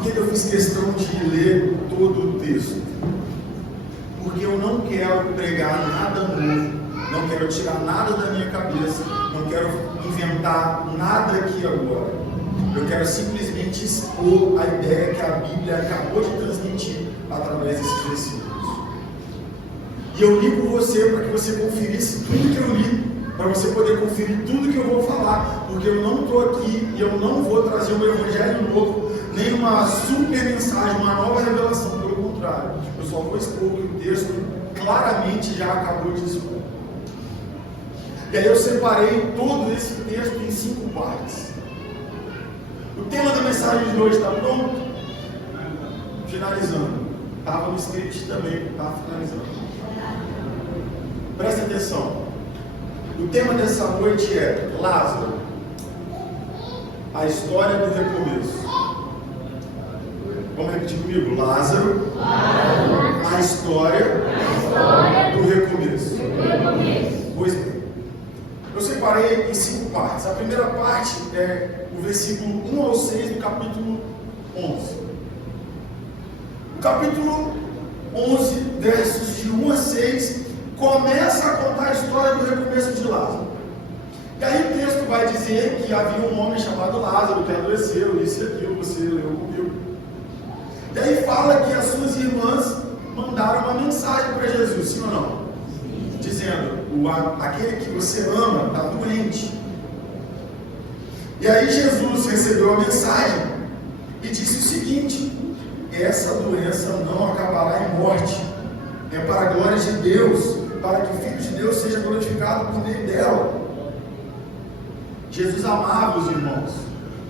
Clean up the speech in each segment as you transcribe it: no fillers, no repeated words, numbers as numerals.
Por que eu fiz questão de ler todo o texto? Porque eu não quero pregar nada novo, não quero tirar nada da minha cabeça, não quero inventar nada aqui agora. Eu quero simplesmente expor a ideia que a Bíblia acabou de transmitir através desses versículos. E eu li por você para que você conferisse tudo que eu li, para você poder conferir tudo que eu vou falar, porque eu não estou aqui e eu não vou trazer um evangelho novo, nem uma super mensagem, uma nova revelação, pelo contrário, eu só vou expor o que o texto claramente já acabou de expor. E aí eu separei todo esse texto em 5 partes. O tema da mensagem de hoje está pronto? Finalizando. Estava no script também, está finalizando. Presta atenção. O tema dessa noite é Lázaro, a história do recomeço. Vamos repetir comigo? Lázaro, a história do recomeço. Pois bem, eu separei em 5 partes. A primeira parte é o versículo 1 ao 6 do capítulo 11. O capítulo 11, versos de 1 a 6, começa a contar a história do recomeço de Lázaro. E aí o texto vai dizer que havia um homem chamado Lázaro que adoeceu, isso e aquilo, você leu comigo. E aí fala que as suas irmãs mandaram uma mensagem para Jesus, sim ou não? Dizendo, aquele que você ama está doente. E aí Jesus recebeu a mensagem e disse o seguinte: essa doença não acabará em morte, é para a glória de Deus, para que o Filho de Deus seja glorificado por meio dela. Jesus amava os irmãos.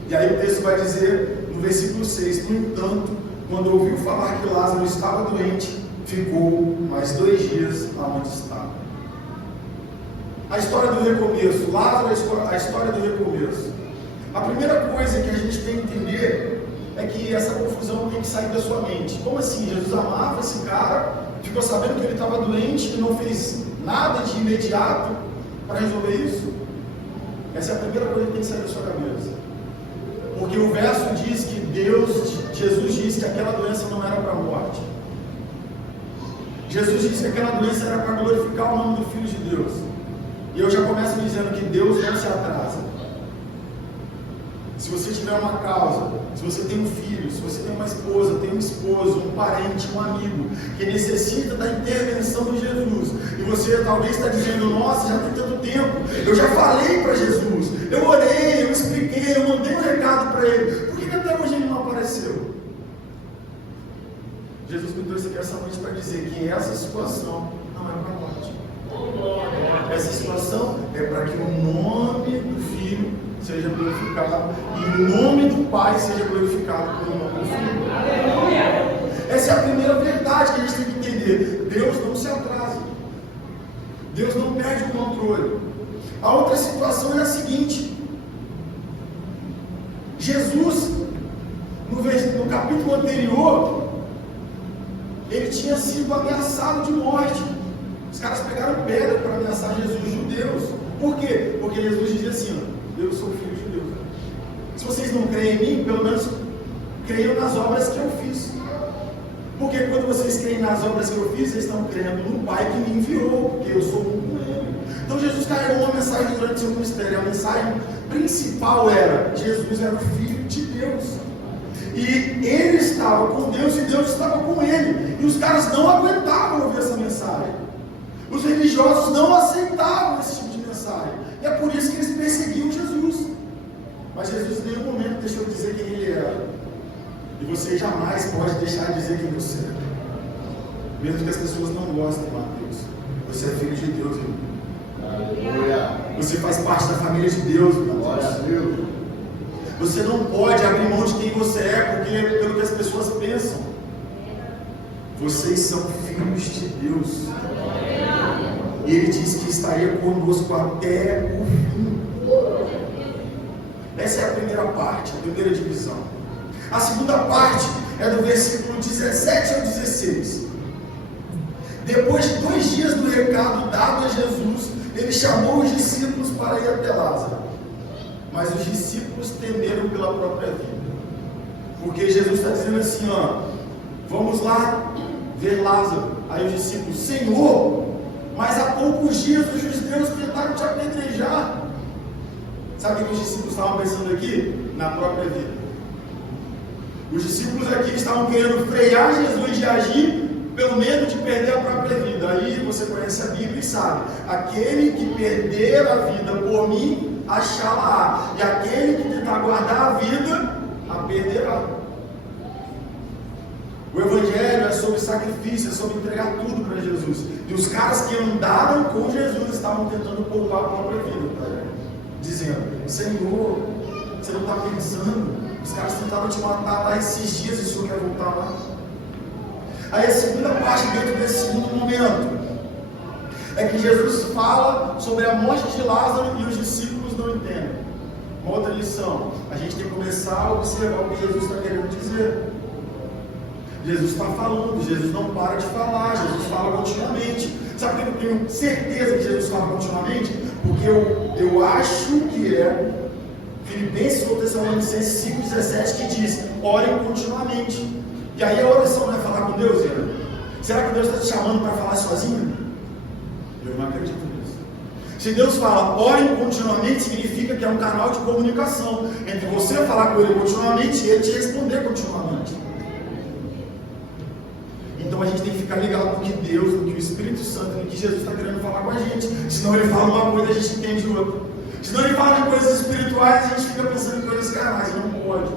E aí o texto vai dizer no versículo 6: no entanto, quando ouviu falar que Lázaro estava doente, ficou mais 2 dias aonde estava. A história do recomeço. Lázaro, a história do recomeço. A primeira coisa que a gente tem que entender é que essa confusão tem que sair da sua mente. Como assim? Jesus amava esse cara, ficou sabendo que ele estava doente e não fez nada de imediato para resolver isso? Essa é a primeira coisa que tem que sair da sua cabeça. Porque o verso diz que Jesus disse que aquela doença não era para a morte. Jesus disse que aquela doença era para glorificar o nome do Filho de Deus. E eu já começo dizendo que Deus não se atrasa. Se você tiver uma causa, se você tem um filho, se você tem uma esposa, tem um esposo, um parente, um amigo que necessita da intervenção de Jesus, e você talvez está dizendo: nossa, já tem tanto tempo, eu já falei para Jesus, eu orei, eu expliquei, eu mandei um recado para ele, por que até hoje ele não apareceu? Jesus me trouxe aqui essa noite para dizer que essa situação não é para a morte. Essa situação é para que o nome do Filho seja glorificado e o nome do Pai seja glorificado pelo nome do Filho. Essa é a primeira verdade que a gente tem que entender. Deus não se atrasa. Deus não perde o controle. A outra situação é a seguinte: Jesus, no capítulo anterior, ele tinha sido ameaçado de morte. Os caras pegaram pedra para ameaçar Jesus, os judeus. Por quê? Porque Jesus dizia assim: eu sou filho de Deus. Se vocês não creem em mim, pelo menos creiam nas obras que eu fiz. Porque quando vocês creem nas obras que eu fiz, vocês estão crendo no Pai que me enviou, porque eu sou um com Ele. Então Jesus carregou uma mensagem durante o seu ministério. A mensagem principal era: Jesus era o Filho de Deus. E ele estava com Deus e Deus estava com ele. E os caras não aguentavam ouvir essa mensagem. Os religiosos não aceitavam esse tipo de mensagem. E é por isso que eles perseguiam Jesus. Mas Jesus em nenhum momento deixou de dizer quem ele era. E você jamais pode deixar de dizer quem você é. Mesmo que as pessoas não gostem, Mateus. Você é filho de Deus, irmão. Você faz parte da família de Deus, Mateus. Você não pode abrir mão de quem você é, porque pelo que as pessoas pensam. Vocês são filhos de Deus. E ele disse que estaria conosco até o fim. Essa é a primeira parte, a primeira divisão. A segunda parte é do versículo 17 ao 16. Depois de 2 dias do recado dado a Jesus, ele chamou os discípulos para ir até Lázaro. Mas os discípulos temeram pela própria vida. Porque Jesus está dizendo assim, ó, vamos lá ver Lázaro. Aí os discípulos, Senhor, mas há poucos dias os judeus tentaram te apedrejar. Sabe o que os discípulos estavam pensando aqui? Na própria vida. Os discípulos aqui estavam querendo frear Jesus de agir pelo medo de perder a própria vida. Aí você conhece a Bíblia e sabe, aquele que perder a vida por mim, achá-la-á, e aquele que tentar guardar a vida, a perderá. O Evangelho é sobre sacrifício, é sobre entregar tudo para Jesus. E os caras que andaram com Jesus estavam tentando poupar a própria vida, dizendo, Senhor, você não está pensando? Os caras tentaram te matar lá esses dias e o Senhor quer voltar lá. Aí a segunda parte dentro desse segundo momento é que Jesus fala sobre a morte de Lázaro e os discípulos não entendem. Uma outra lição, a gente tem que começar a observar o que Jesus está querendo dizer. Jesus está falando, Jesus não para de falar, Jesus fala continuamente. Sabe por que eu tenho certeza que Jesus fala continuamente? Porque eu acho que é Filipenses ou Tessalonicenses 5,17 que diz, orem continuamente. E aí a oração não é falar com Deus, Ian? Será que Deus está te chamando para falar sozinho? Eu não acredito nisso. Se Deus fala, orem continuamente, significa que é um canal de comunicação entre você falar com Ele continuamente e Ele te responder continuamente. Então a gente tem que ficar ligado no que Deus, no que o Espírito Santo, no que Jesus está querendo falar com a gente. Senão Ele fala uma coisa, a gente entende outra. Senão Ele fala de coisas espirituais, a gente fica pensando em coisas carnais. Não pode.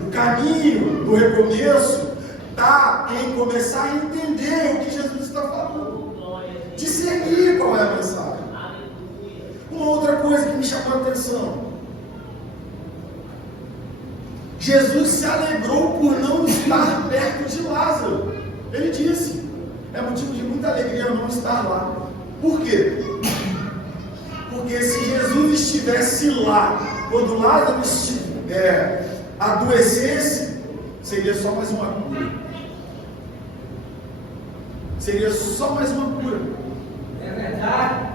O caminho do recomeço está em começar a entender o que Jesus está falando. Discernir qual é a mensagem. Uma outra coisa que me chamou a atenção. Jesus se alegrou por não estar perto de Lázaro. Ele disse, é motivo de muita alegria não estar lá. Por quê? Porque se Jesus estivesse lá, quando Lázaro adoecesse, seria só mais uma cura. Seria só mais uma cura. É verdade.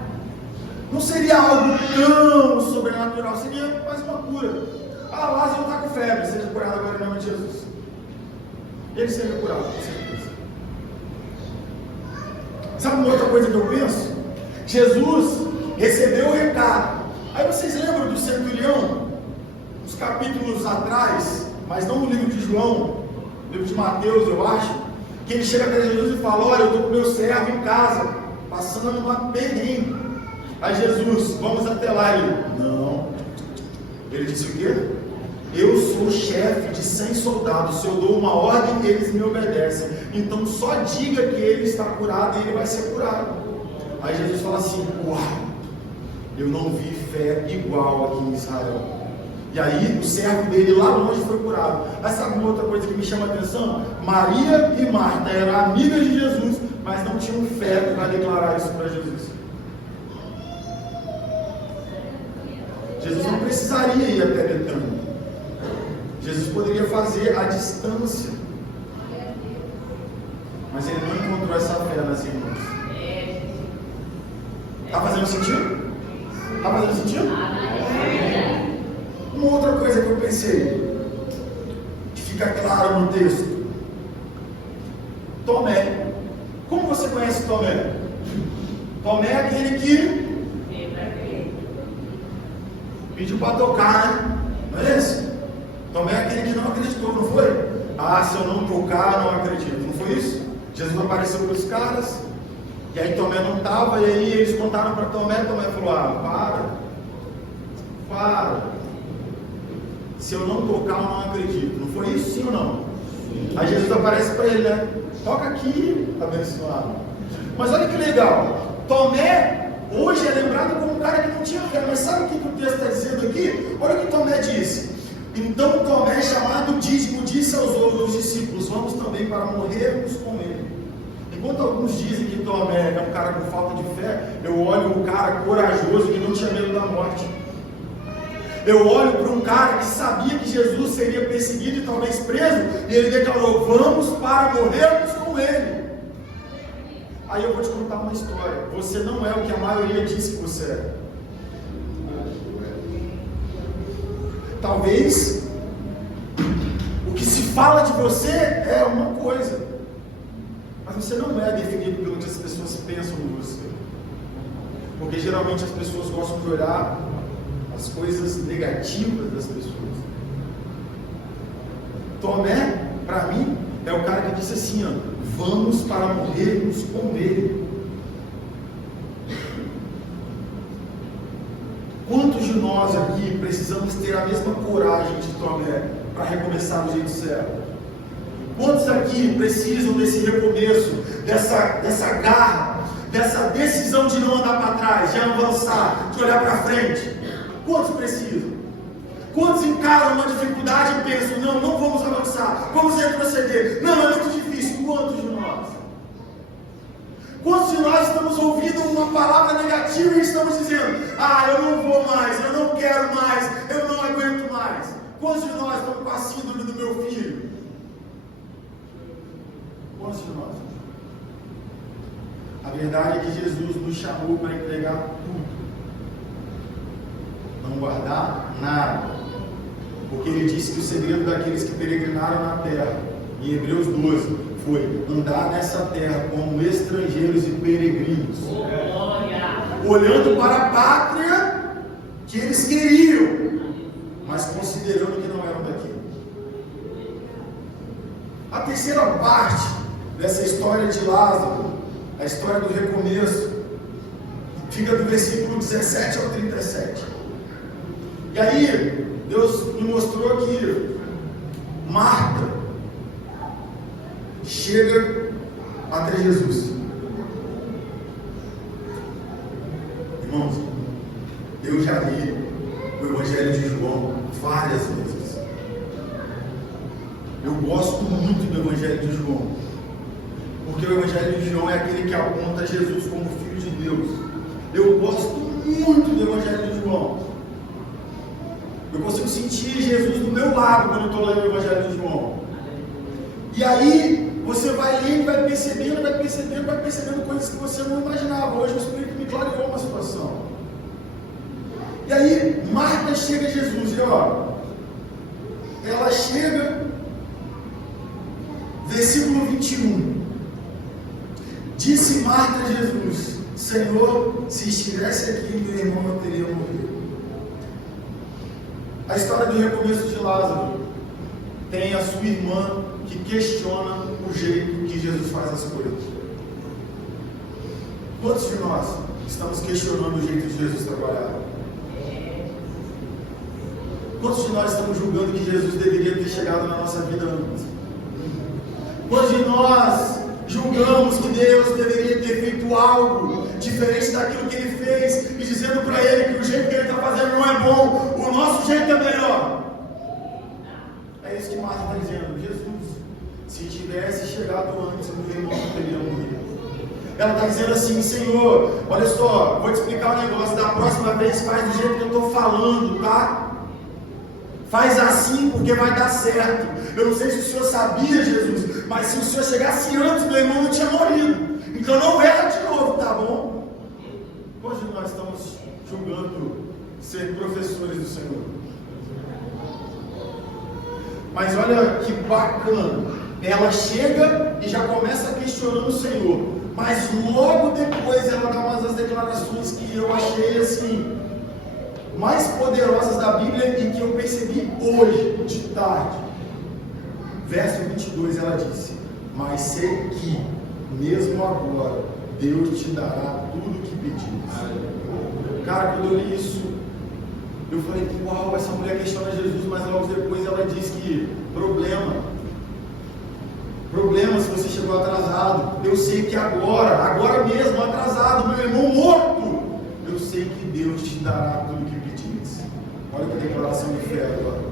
Não seria algo tão sobrenatural, seria mais uma cura. Ah, Lázaro está com febre, seja curado agora em nome de Jesus. Ele seria curado, com certeza. Sabe uma outra coisa que eu penso? Jesus recebeu o recado. Aí vocês lembram do centurião? Uns capítulos atrás, mas não no livro de João, no livro de Mateus, eu acho, que ele chega até Jesus e fala, olha, eu estou com meu servo em casa, passando uma perrengue. Aí Jesus, vamos até lá. Ele, não. Ele disse o quê? Eu sou chefe de 100 soldados, se eu dou uma ordem, eles me obedecem. Então só diga que ele está curado e ele vai ser curado. Aí Jesus fala assim, uau, eu não vi fé igual aqui em Israel. E aí o servo dele lá longe foi curado. Mas sabe uma outra coisa que me chama a atenção? Maria e Marta eram amigas de Jesus, mas não tinham fé para declarar isso para Jesus. Jesus não precisaria ir até Betânia. Jesus poderia fazer à distância. Mas ele não encontrou essa fé nas irmãs. Está fazendo sentido? Está fazendo sentido? Uma outra coisa que eu pensei, que fica claro no texto. Tomé. Como você conhece Tomé? Tomé é aquele que pediu para tocar, né? Não é isso? Tomé é aquele que não acreditou, não foi? Ah, se eu não tocar, eu não acredito. Não foi isso? Jesus apareceu para os caras, e aí Tomé não estava, e aí eles contaram para Tomé, Tomé falou, ah, para. Se eu não tocar, eu não acredito. Não foi isso, sim ou não? Aí Jesus aparece para ele, né? Toca aqui, abençoado. Mas olha que legal. Tomé, hoje é lembrado como um cara que não tinha fé. Mas sabe o que o texto está dizendo aqui? Olha o que Tomé disse. Então Tomé, chamado Dídimo, disse aos outros discípulos, vamos também para morrermos com ele. Enquanto alguns dizem que Tomé é um cara com falta de fé, eu olho um cara corajoso que não tinha medo da morte. Eu olho para um cara que sabia que Jesus seria perseguido e talvez preso, e ele declarou, vamos para morrermos com ele. Aí eu vou te contar uma história. Você não é o que a maioria diz que você é. Talvez o que se fala de você é uma coisa, mas você não é definido pelo que as pessoas pensam de você. Porque geralmente as pessoas gostam de olhar as coisas negativas das pessoas. Tomé, para mim, é o cara que disse assim, ó, vamos para morrermos com ele. Quantos de nós aqui precisamos ter a mesma coragem de Tomé para recomeçar do jeito certo? Quantos aqui precisam desse recomeço, dessa garra, dessa decisão de não andar para trás, de avançar, de olhar para frente? Quantos precisam? Quantos encaram uma dificuldade e pensam, não vamos avançar, vamos retroceder, não, é muito difícil? Quantos de nós? Quantos de nós estamos ouvindo uma palavra negativa e estamos dizendo, eu não vou mais, eu não quero mais, eu não aguento mais? Quantos de nós estamos com a síndrome do meu filho? Quantos de nós? A verdade é que Jesus nos chamou para entregar tudo, não guardar nada, porque ele disse que o segredo daqueles que peregrinaram na terra, em Hebreus 12, foi andar nessa terra como estrangeiros e peregrinos, olhando para a pátria que eles queriam, mas considerando que não eram daqui. A terceira parte dessa história de Lázaro, a história do recomeço, fica do versículo 17 ao 37. E aí, Deus me mostrou que Marta chega até Jesus. Irmãos, eu já li o Evangelho de João várias vezes. Eu gosto muito do Evangelho de João, porque o Evangelho de João é aquele que aponta Jesus como Filho de Deus. Eu gosto muito do Evangelho de João. Eu consigo sentir Jesus do meu lado quando eu estou lendo o Evangelho de João. E aí, você vai lendo, vai percebendo coisas que você não imaginava. Hoje o Espírito me clareou uma situação. E aí, Marta chega a Jesus e ela chega, versículo 21. Disse Marta a Jesus, Senhor, se estivesse aqui, meu irmão não teria morrido. A história do recomeço de Lázaro tem a sua irmã que questiona o jeito que Jesus faz as coisas. Quantos de nós estamos questionando o jeito de Jesus trabalhar? Quantos de nós estamos julgando que Jesus deveria ter chegado na nossa vida antes? Quantos de nós julgamos que Deus deveria ter feito algo diferente daquilo que Ele fez e dizendo para Ele que o jeito que Ele está fazendo não é bom, o nosso jeito é melhor? É isso que Marta está dizendo. Jesus, se tivesse chegado antes, meu irmão não teria morrido. Ela está dizendo assim, Senhor, olha só, vou te explicar um negócio, da próxima vez faz do jeito que eu estou falando, tá? Faz assim porque vai dar certo. Eu não sei se o Senhor sabia, Jesus, mas se o Senhor chegasse antes, meu irmão não tinha morrido. Então não erra de novo, tá bom? Hoje nós estamos julgando ser professores do Senhor. Mas olha que bacana. Ela chega e já começa questionando o Senhor. Mas logo depois ela dá umas das declarações que eu achei assim mais poderosas da Bíblia e que eu percebi hoje, de tarde. Verso 22, ela disse, mas sei que, mesmo agora, Deus te dará tudo o que pedires. Cara, quando eu li isso, eu falei, uau, essa mulher questiona Jesus, mas logo depois ela diz que, problema se você chegou atrasado, eu sei que agora mesmo, atrasado, meu irmão morto, eu sei que Deus te dará tudo o que pedires. Olha que declaração de fé agora.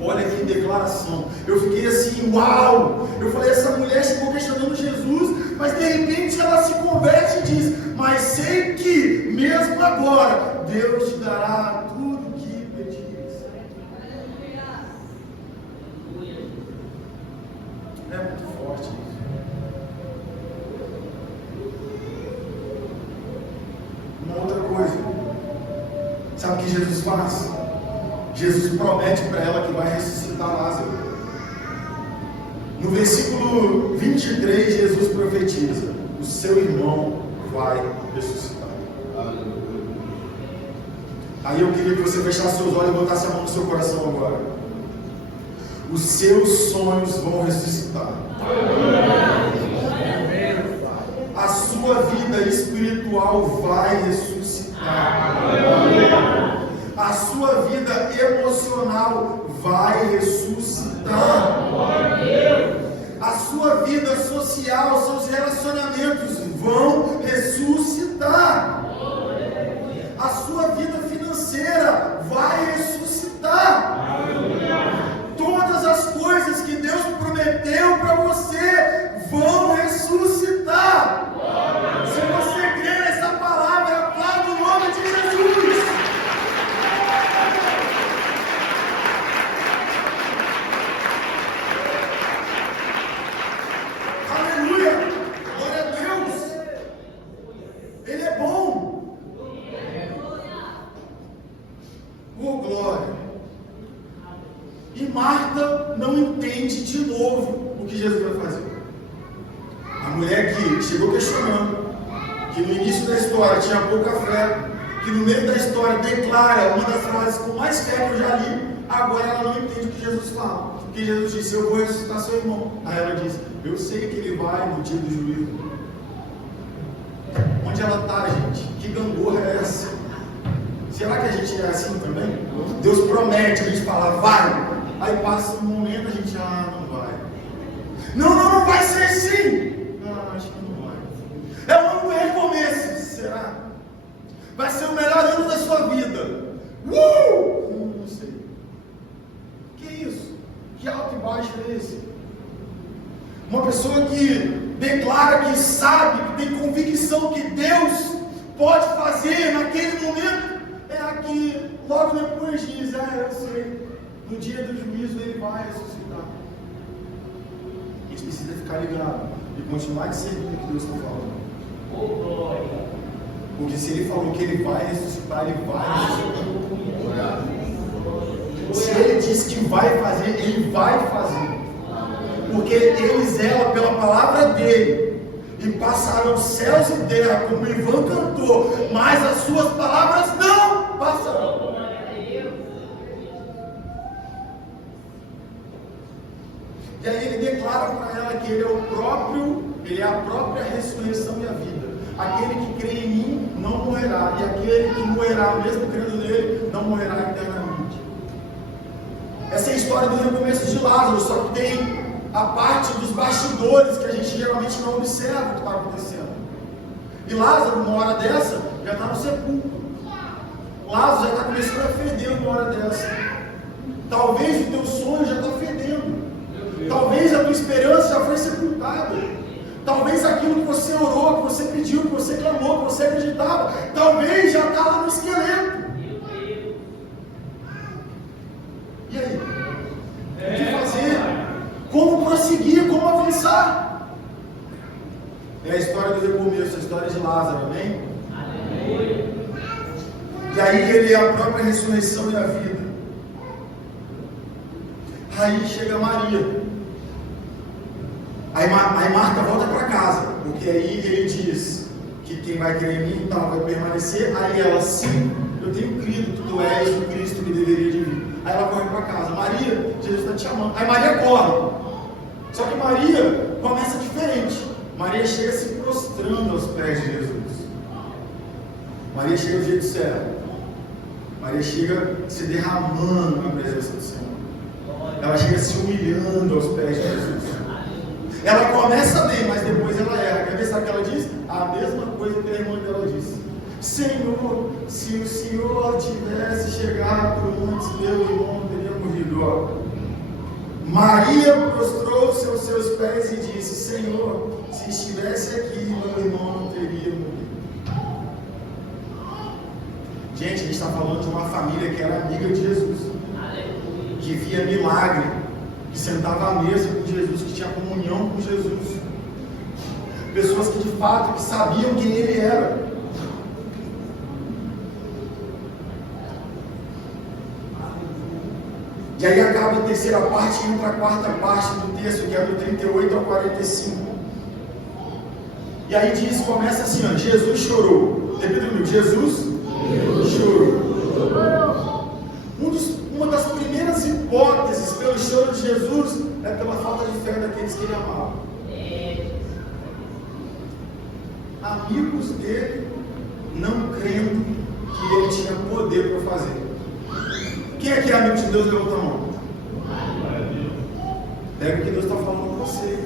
Olha que declaração. Eu fiquei assim, uau! Eu falei, essa mulher chegou questionando Jesus, mas de repente ela se converte e diz, mas sei que, mesmo agora, Deus te dará tudo o que pedires. É muito forte isso. Uma outra coisa, sabe o que Jesus faz? Jesus promete para ela que vai ressuscitar Lázaro. No versículo 23, Jesus profetiza: o seu irmão vai ressuscitar. Aí eu queria que você fechasse seus olhos e botasse a mão no seu coração agora. Os seus sonhos vão ressuscitar. A sua vida espiritual vai ressuscitar. A sua vida emocional vai ressuscitar. A sua vida social, seus relacionamentos vão ressuscitar. A sua vida financeira vai ressuscitar. Todas as coisas que Deus prometeu para você vão ressuscitar. Se você crê nessa palavra, aplauda o nome de Jesus. Aleluia! Glória a Deus! Ele é bom. Oh, glória! E Marta não entende de novo o que Jesus vai fazer. A mulher que chegou questionando, que no início da história tinha pouca fé, que no meio da história declara uma das frases com mais fé que eu já li, agora ela não entende o que Jesus fala. Porque Jesus disse: eu vou ressuscitar seu irmão. Aí ela diz: eu sei que ele vai no dia do juízo. Onde ela está, gente? Que gangorra é essa? Será que a gente é assim também? Deus promete, a gente fala: vai. Aí passa um momento, a gente: não vai. Não vai ser assim. Acho que não vai. É um ano recomeço. Será? Vai ser o melhor ano da sua vida. Não sei. Que isso? Que alto e baixo é esse? Uma pessoa que declara que sabe, que tem convicção que Deus pode fazer naquele momento, é a que logo depois diz: eu sei, no dia do juízo ele vai ressuscitar. A gente precisa ficar ligado e continuar discernindo o que Deus está falando. Porque se ele falou que ele vai ressuscitar, ele vai ressuscitar. Se ele disse que vai fazer, ele vai fazer. Porque ele zela pela palavra dele. E passarão céus e terra, como Ivan cantou, mas as suas palavras não passarão. E aí ele declara para ela que ele é a própria ressurreição e a vida. Aquele que crê em mim não morrerá, e aquele que morrerá, mesmo crendo nele, não morrerá eternamente. Essa é a história do recomeço de Lázaro, só que tem a parte dos bastidores que a gente geralmente não observa o que está acontecendo. E Lázaro, numa hora dessa, já está no sepulcro. Lázaro já está começando a feder numa hora dessa. Talvez o teu sonho já está fedendo. Talvez a tua esperança já foi sepultada. Talvez aquilo que você orou, que você pediu, que você clamou, que você acreditava, talvez já está lá no esqueleto. E aí? O que fazer? Como prosseguir? Como avançar? É a história do recomeço, a história de Lázaro, amém? E aí ele é a própria ressurreição e a vida. Aí chega Maria. Aí Marta volta para casa, porque aí ele diz que quem vai crer em mim então vai permanecer. Aí ela: sim, eu tenho crido que tu és o Cristo que deveria de vir. Aí ela corre para casa: Maria, Jesus está te chamando. Aí Maria corre. Só que Maria começa diferente. Maria chega se prostrando aos pés de Jesus. Maria chega do jeito certo. Maria chega se derramando na presença do Senhor. Ela chega se humilhando aos pés de Jesus. Ela começa bem, mas depois ela erra. Quer ver sabe o que ela diz? A mesma coisa que a irmã dela disse: Senhor, se o Senhor tivesse chegado antes, meu irmão teria morrido. Maria prostrou-se aos seus pés e disse: Senhor, se estivesse aqui, meu irmão não teria morrido. Gente, a gente está falando de uma família que era amiga de Jesus, que via milagre, que sentava à mesa com Jesus, que tinha comunhão com Jesus. Pessoas que de fato que sabiam quem ele era. E aí acaba a terceira parte e entra a quarta parte do texto, que é do 38 ao 45. E aí diz, começa assim, ó, Jesus chorou. Repita comigo, Jesus chorou. Uma das primeiras hipóteses pelo choro de Jesus é pela falta de fé daqueles que ele amava. Amigos dele não crendo que ele tinha poder para fazer. Quem é que é amigo de Deus? Levanta a mão. Pega o que Deus está falando com você.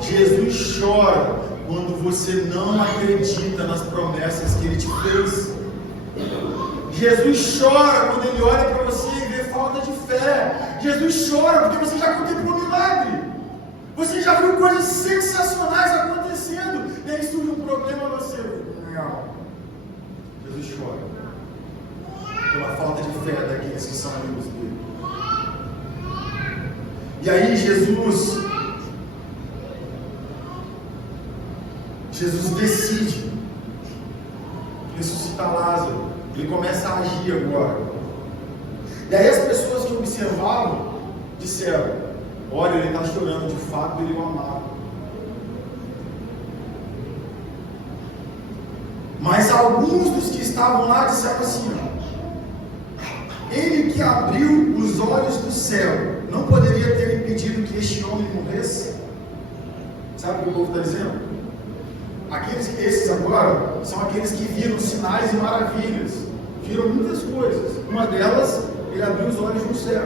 Jesus chora quando você não acredita nas promessas que ele te fez. Jesus chora quando ele olha para você e vê falta de fé. Jesus chora porque você já contemplou um milagre. Você já viu coisas sensacionais acontecendo. E aí surge um problema você. Não. Jesus chora pela falta de fé daqueles que são amigos dele. E aí Jesus decide ressuscitar Lázaro. Ele começa a agir agora. E aí as pessoas que observavam disseram: olha, ele está chorando, de fato ele o amava. Mas alguns dos que estavam lá disseram assim: ele que abriu os olhos do céu não poderia ter impedido que este homem morresse? Sabe o que o povo está dizendo? Esses agora são aqueles que viram sinais e maravilhas, viram muitas coisas. Uma delas, ele abriu os olhos no céu.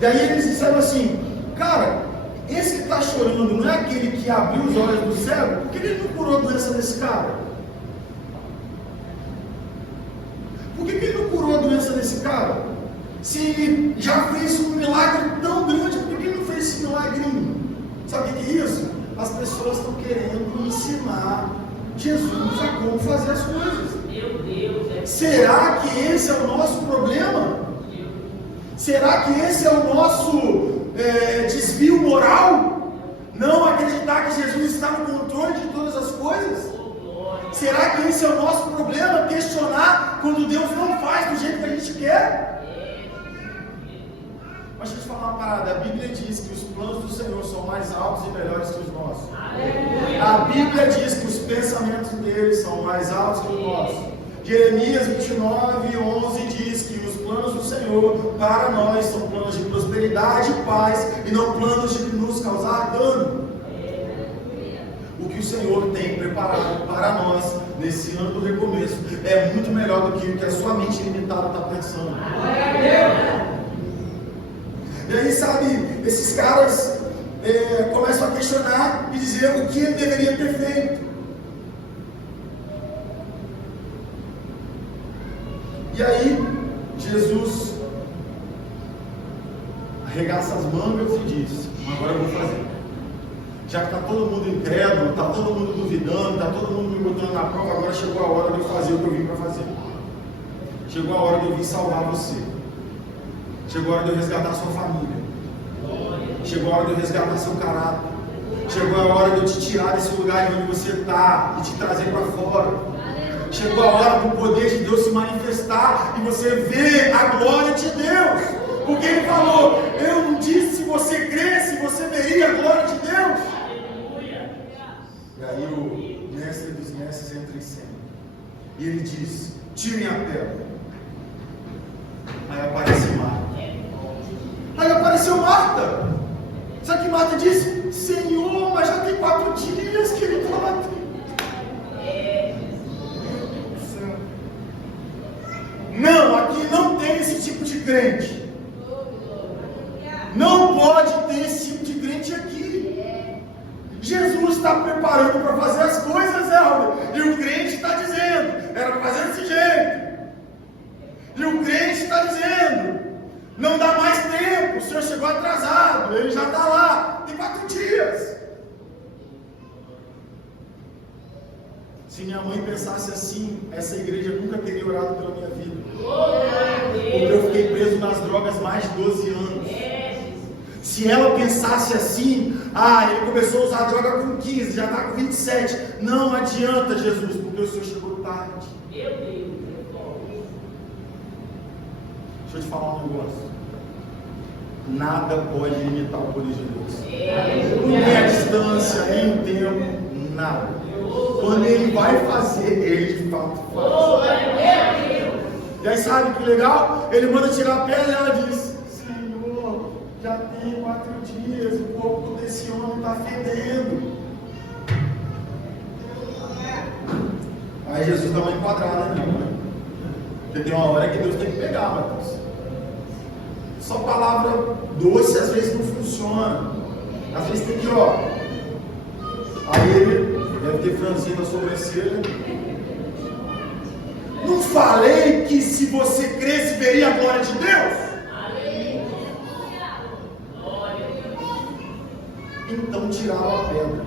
Daí eles disseram assim: cara, esse que está chorando não é aquele que abriu os olhos do céu? Por que ele não curou a doença desse cara? Por que ele não curou a doença desse cara? Se ele já fez um milagre tão grande, por que ele não fez esse milagrinho? Sabe o que é isso? As pessoas estão querendo ensinar Jesus a como fazer as coisas. Meu Deus, será que esse é o nosso problema? Será que esse é o nosso desvio moral? Não acreditar que Jesus está no controle de todas as coisas? Será que esse é o nosso problema? Questionar quando Deus não faz do jeito que a gente quer? Mas deixa eu te falar uma parada. A Bíblia diz que os planos do Senhor são mais altos e melhores que os nossos. A Bíblia diz que os pensamentos dele são mais altos que os nossos. Jeremias 29:11 diz que os planos do Senhor para nós são planos de prosperidade e paz, e não planos de nos causar dano. O que o Senhor tem preparado para nós nesse ano do recomeço é muito melhor do que o que a sua mente limitada está pensando. E aí, sabe, esses caras começam a questionar e dizer o que ele deveria ter feito. E aí, Jesus arregaça as mangas e diz: agora eu vou fazer. Já que está todo mundo incrédulo, está todo mundo duvidando, está todo mundo me botando na prova, agora chegou a hora de eu fazer o que eu vim para fazer. Chegou a hora de eu vir salvar você. Chegou a hora de eu resgatar sua família. Chegou a hora de eu resgatar seu caráter. Chegou a hora de eu te tirar desse lugar de onde você está e te trazer para fora. Chegou a hora do poder de Deus se manifestar e você ver a glória de Deus. Porque ele falou: eu não disse se você cresce, você veria a glória de Deus. E aí o mestre dos mestres entra em cena. E ele diz: tirem a pedra. Aí aparece Marta. Aí apareceu Marta. Sabe o que Marta disse? Senhor, mas já tem 4 dias que ele está lá. Não, aqui não tem esse tipo de crente. Não pode ter esse tipo de crente aqui. Jesus está preparando para fazer as coisas, Elber. E o crente está dizendo: era para fazer desse jeito. E o crente está dizendo: não dá mais tempo, o senhor chegou atrasado, ele já está lá, tem 4 dias. Se minha mãe pensasse assim, essa igreja nunca teria orado pela minha vida. Porque eu fiquei preso nas drogas mais de 12 anos. Se ela pensasse assim: ele começou a usar droga com 15, já está com 27. Não adianta, Jesus, porque o senhor chegou tarde. Deixa eu te falar um negócio. Nada pode limitar o poder de Deus. Nem a distância, nem o tempo, nada. Quando Ele vai fazer, Ele de fato faz. E aí sabe que legal? Ele manda tirar a pele e ela diz: Senhor, já tem 4 dias, o corpo desse homem está fedendo. Aí Jesus dá uma enquadrada, né? Porque tem uma hora que Deus tem que pegar, Mateus. Só palavra doce às vezes não funciona. Às vezes tem que, ó. Aí ele deve ter franzino na sobrancelha. Não falei que se você cresce veria a glória de Deus? Então tiraram a pedra.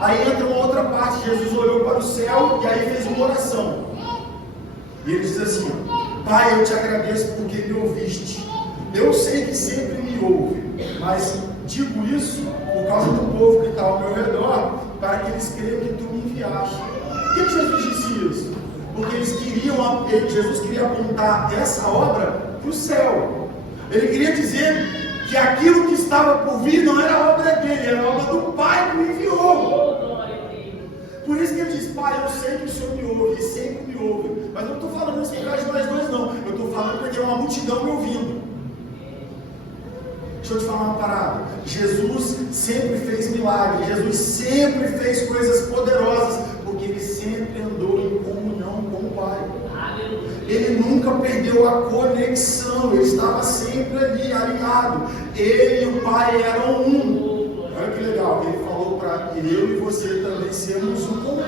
Aí entra uma outra parte. Jesus olhou para o céu e aí fez uma oração. E ele diz assim: Pai, eu te agradeço porque me ouviste. Eu sei que sempre me ouve, mas digo isso por causa do povo que está ao meu redor, para que eles creiam que tu me enviaste. Por que Jesus disse isso? Porque Jesus queria apontar essa obra para o céu. Ele queria dizer que aquilo que estava por vir não era a obra dele, era a obra do Pai que me enviou. Por isso que ele diz: Pai, eu sei que o Senhor me ouve, e sempre me ouve. Mas eu não estou falando isso por causa de nós dois, não. Eu estou falando porque tem uma multidão me ouvindo. Deixa eu te falar uma parada. Jesus sempre fez milagres, Jesus sempre fez coisas poderosas, porque ele sempre andou em comunhão com o Pai. Ele nunca perdeu a conexão, ele estava sempre ali, alinhado. Ele e o Pai eram um. Olha que legal, ele falou para eu e você também sermos um comum.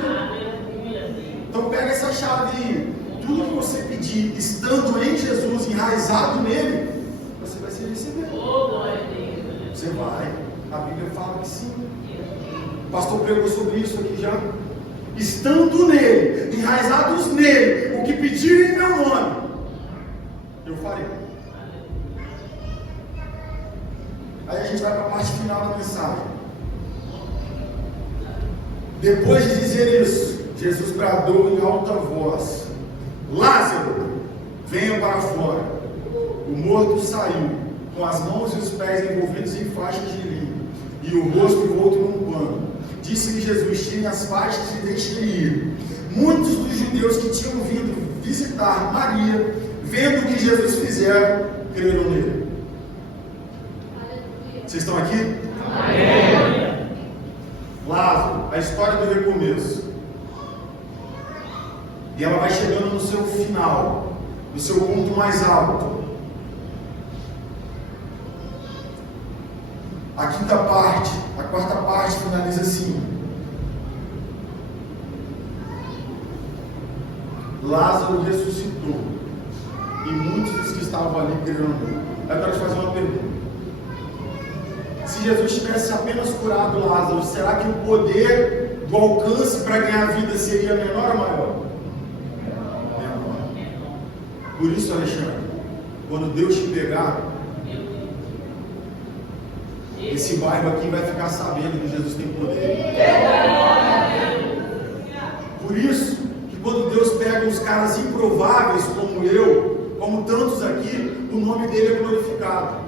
Então pega essa chave aí. Tudo que você pedir, estando em Jesus, enraizado nele, você vai ser recebido. Você vai. A Bíblia fala que sim. O pastor pregou sobre isso aqui já. Estando nele, enraizados nele, o que pedirem em meu nome, eu farei. Aí a gente vai para a parte final da mensagem. Depois de dizer isso, Jesus bradou em alta voz: Lázaro, venha para fora. O morto saiu, com as mãos e os pés envolvidos em faixas de linho, e o rosto envolto num pano. Disse-lhe Jesus: tirem as faixas e deixem-lhe ir. Muitos dos judeus que tinham vindo visitar Maria, vendo o que Jesus fizera, creram nele. Vocês estão aqui? Amém. Lázaro, a história do recomeço. E ela vai chegando no seu final, no seu ponto mais alto. A quinta parte, a quarta parte finaliza assim: Lázaro ressuscitou, e muitos dos que estavam ali creram nele. Eu quero te fazer uma pergunta. Se Jesus tivesse apenas curado Lázaro, será que o poder do alcance para ganhar vida seria menor ou maior? Menor. Por isso, Alexandre, quando Deus te pegar, esse bairro aqui vai ficar sabendo que Jesus tem poder. Por isso que quando Deus pega uns caras improváveis como eu, como tantos aqui, o nome dele é glorificado.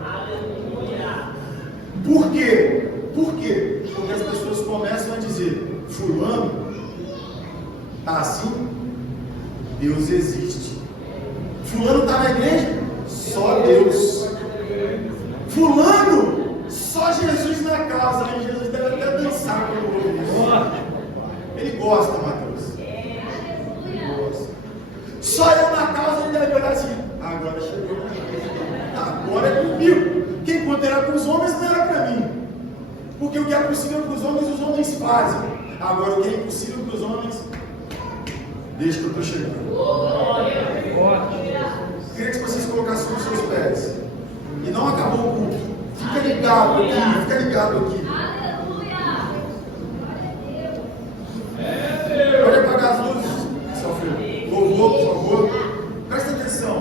Por quê? Por quê? Porque as pessoas começam a dizer: fulano está assim, Deus existe. Fulano está na igreja, só Deus. Fulano, só Jesus na causa, né? Jesus deve até dançar pelo isso. Ele gosta, Mateus. Ele gosta. Só eu na causa, ele deve olhar assim: agora chegou. Agora é comigo. Quem poderá com os homens não era para mim. Porque o que é possível para os homens fazem. Agora o que é impossível para os homens, deixa que eu estou chegando. Queria que vocês colocassem os seus pés. E não acabou o culto. Fica ligado aqui, fica ligado aqui. Pode apagar as luzes, seu filho. Louvor, por favor. Presta atenção.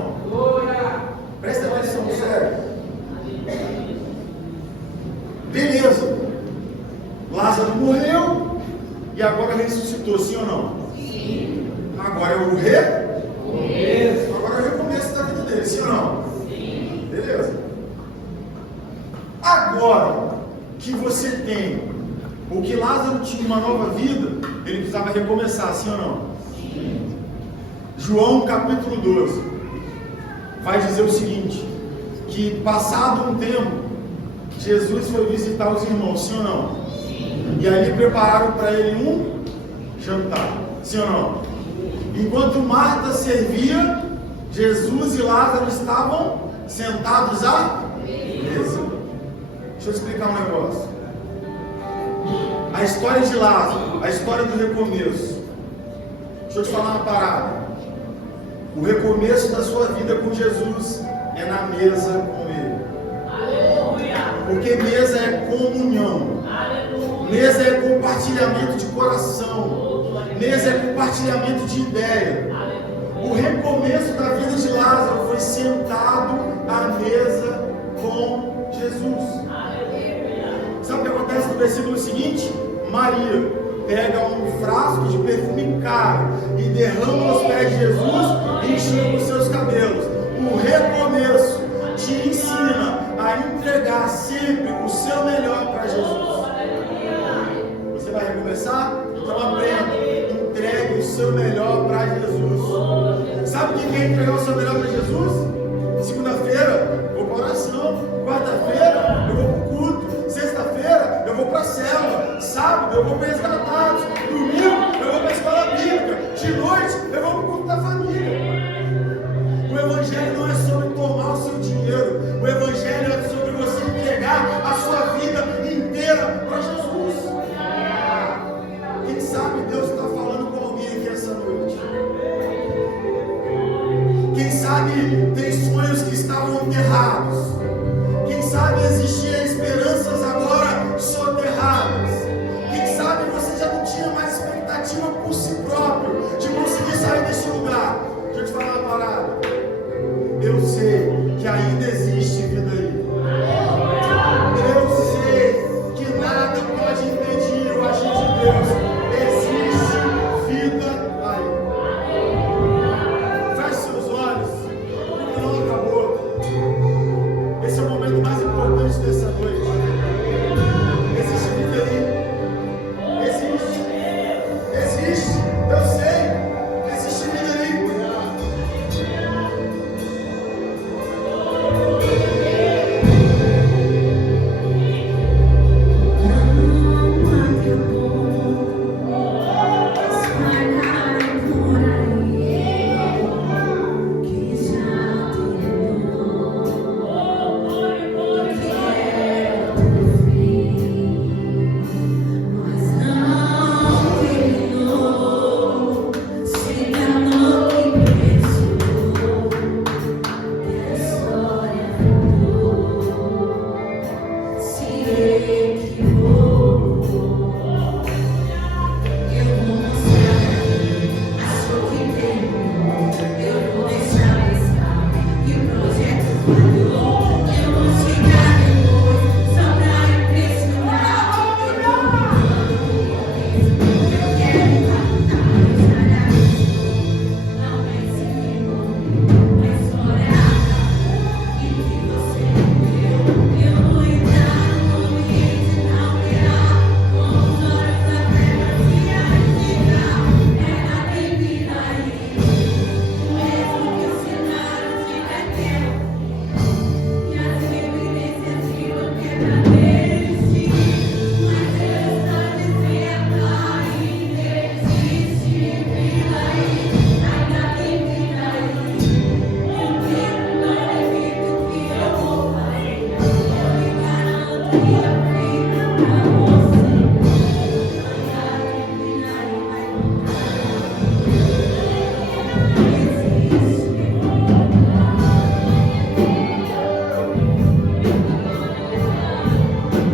Presta atenção, sério. Beleza. Lázaro morreu e agora ressuscitou, sim ou não? Sim. Agora é o recomeço da vida dele, sim ou agora que você tem, ou que Lázaro tinha uma nova vida, ele precisava recomeçar, sim ou não? Sim. João capítulo 12 vai dizer o seguinte, que passado um tempo, Jesus foi visitar os irmãos, sim ou não? Sim. E ali prepararam para ele um jantar, sim ou não? Enquanto Marta servia, Jesus e Lázaro estavam sentados à mesa. Deixa eu explicar um negócio. A história de Lázaro, a história do recomeço. Deixa eu te falar uma parada. O recomeço da sua vida com Jesus é na mesa com Ele. Aleluia. Porque mesa é comunhão. Aleluia. Mesa é compartilhamento de coração. Mesa é compartilhamento de ideia. O recomeço da vida de Lázaro foi sentado à mesa com Jesus. Sabe o que acontece no versículo seguinte? Maria pega um frasco de perfume caro e derrama aos pés de Jesus e enxuga os seus cabelos. O recomeço te ensina a entregar sempre o seu melhor para Jesus. Você vai recomeçar? Então aprenda. Entregue o seu melhor para Jesus. Sabe o que é entregar o seu melhor para Jesus? Segunda-feira, eu vou para a oração. Quarta-feira, eu vou para o culto. Sexta-feira, eu vou para a célula. Sábado, eu vou para resgatados. Domingo, eu vou para a escola bíblica. De noite, eu vou para o culto da família. O Evangelho não é sobre tomar o seu dinheiro. O Evangelho é sobre você entregar a sua vida inteira para Jesus. Quem sabe Deus está falando com alguém aqui essa noite. Quem sabe tem sonhos que estavam enterrados. Quem sabe existiam esperanças agora soterradas. Quem sabe você já não tinha mais expectativa por si próprio de conseguir sair desse lugar. Deixa eu te falar uma parada. Eu sei que ainda existe vida aí. Eu sei que nada pode impedir o agir de Deus. Existe vida aí. Feche seus olhos. O culto não acabou. Esse é o momento mais importante dessa noite.